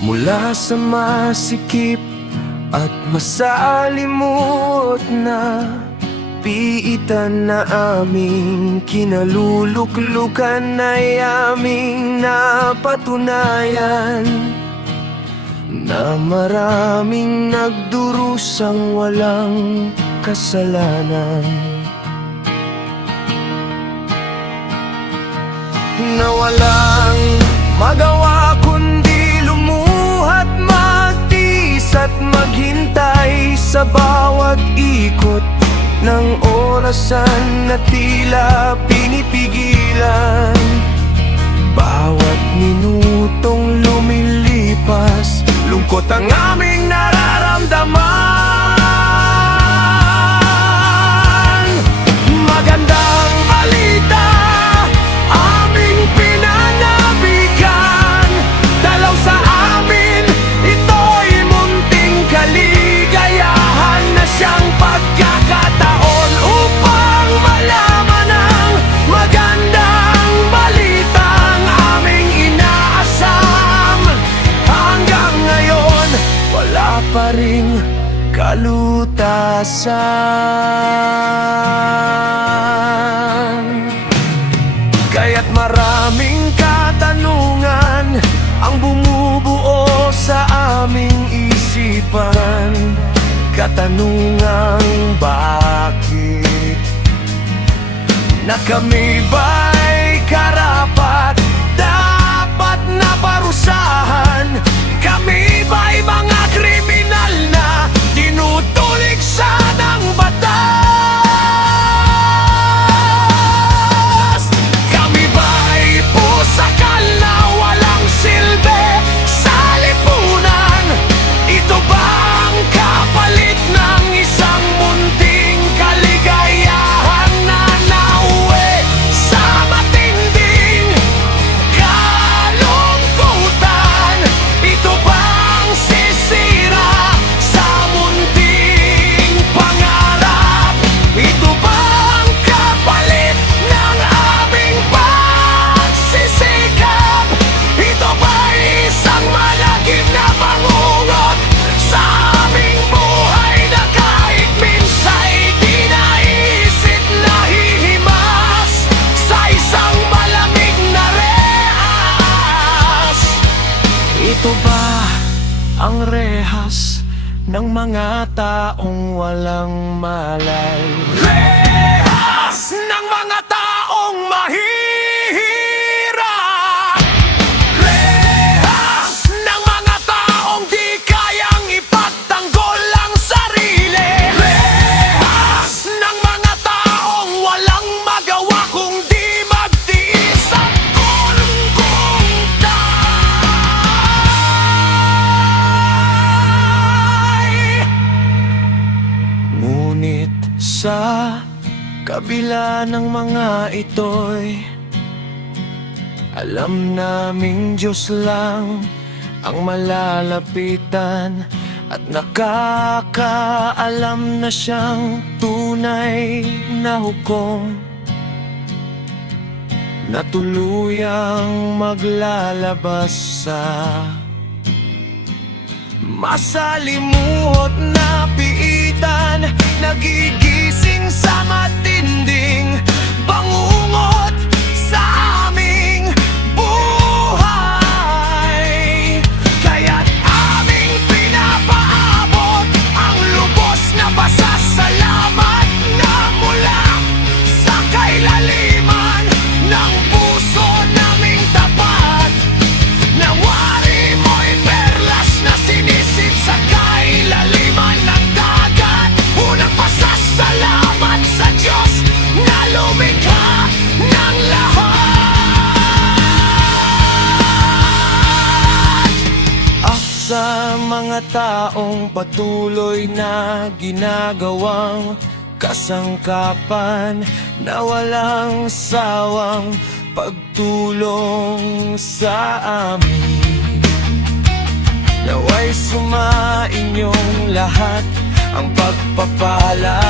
Mula sa masikip at masalimuot na piitan na aming kinaluluklukan ay aming napatunayan na maraming nagdurusang walang kasalanan, na walang magawa kundi lumuhat, magtiis at maghintay sa bawat ikot ng orasan na tila pinipigilan. Bawat minutong lumilipas, lungkot ang aming nararamdaman. Magandang balita aming pinanabigan, dalaw sa amin ito'y munting kaligayahan na siyang pagkakataon upang malaman ang magandang balitang aming inaasam. Hanggang ngayon wala pa ring kalutasan, kaya't maraming katanungan ang bumubuo sa aming isipan. Katanungang bakit na kami ba'y karapat dapat na parusahan? Kami ba'y mga kriminal na tinutulig siya ng batas? Kami ba'y pusakal na walang silbi sa lipunan? Ito ba ang kapalit ng isang munting kaligayahan na nauwi sa matinding kalungkutan? Ito bang sisira sa munting pangarap? Ito bang kapalit ng aming pagsisikap? Ito ba'y isang malagim na bangungot sa aming buhay na kahit minsa'y di naisip na hihimas sa isang malamig na rehas? Ito ba ang rehas ng mga taong walang malay? Rehas ng mga taong mahihirap! Rehas ng mga taong di kayang ipagtanggol ang sarili! Rehas ng mga taong walang magawa kundi magtiis at kulungkuntay. Ngunit sa kabila ng mga ito'y alam naming Diyos lang ang malalapitan, at nakakaalam na siyang tunay na hukom na tuluyang maglalabas sa masalimuot na piitan, nagigising sa matinding bangungot sa aming buhay. Kaya't aming pinapaabot ang lubos na pasasalamat na mula sa kailaliman ng puso naming tapat. Nawari mo'y perlas na sinisid sa kailaliman ng dagat. Unang pasasalamat sa Diyos na lumikha ng lahat. At sa mga taong patuloy na ginagawang kasangkapan na walang sawang pagtulong sa amin, naway sumainyong lahat ang pagpapala.